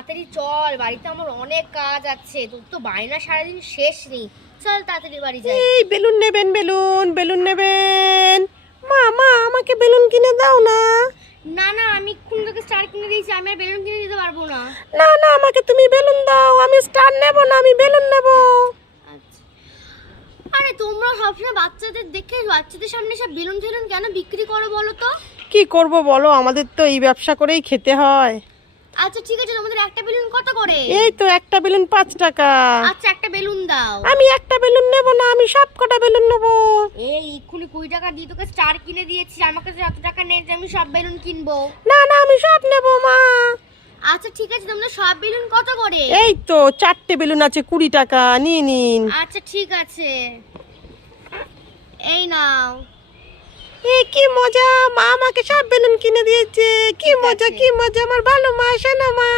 তাড়াতাড়ি চল, বাড়িতে আমার অনেক কাজ আছে। তোর তো বায়না সারাদিন শেষ নেই। চল তাড়াতাড়ি বাড়ি যাই। এই বেলুন নেবেন, বেলুন নেবেন। মা মা আমাকে বেলুন কিনে দাও না। না না, আমি এক্ষুনি তোকে স্টার কিনে দিয়েছি, আমি আর বেলুন কিনে দিতে পারবো না। না না আমাকে তুমি বেলুন দাও, আমি স্টার নেব না, আমি বেলুন নেব। আচ্ছা। আরে তোমরা সবসময় বাচ্চাদের দেখে বাচ্চাদের সামনে সব বেলুন টেলুন কেন বিক্রি করো বলো তো? কি করব বলো, আমাদের তো এই ব্যবসা করেই খেতে হয়। আচ্ছা ঠিক আছে, তোমাদের একটা বেলুন কত করে? এই তো একটা বেলুন 5 টাকা। আচ্ছা একটা বেলুন দাও। আমি একটা বেলুন নেব না, আমি সব কটা বেলুন নেব। এই এক্ষুনি 20 টাকা দিয়ে তোকে স্টার কিনে দিয়েছি, আমার কাছে এত টাকা নেই যে আমি সব বেলুন কিনবো। না না আমি সব নেব মা। আচ্ছা ঠিক আছে, তোমরা সব বেলুন কত করে? এই তো 4টে বেলুন আছে 20 টাকা, নিয়ে নিন। আচ্ছা ঠিক আছে, এই নাও। এই কি মজা, মা আমাকে সব বেলুন কিনে দিয়েছে। কি মজা, কি মজা, আমার ভালো মা, শোনা মা।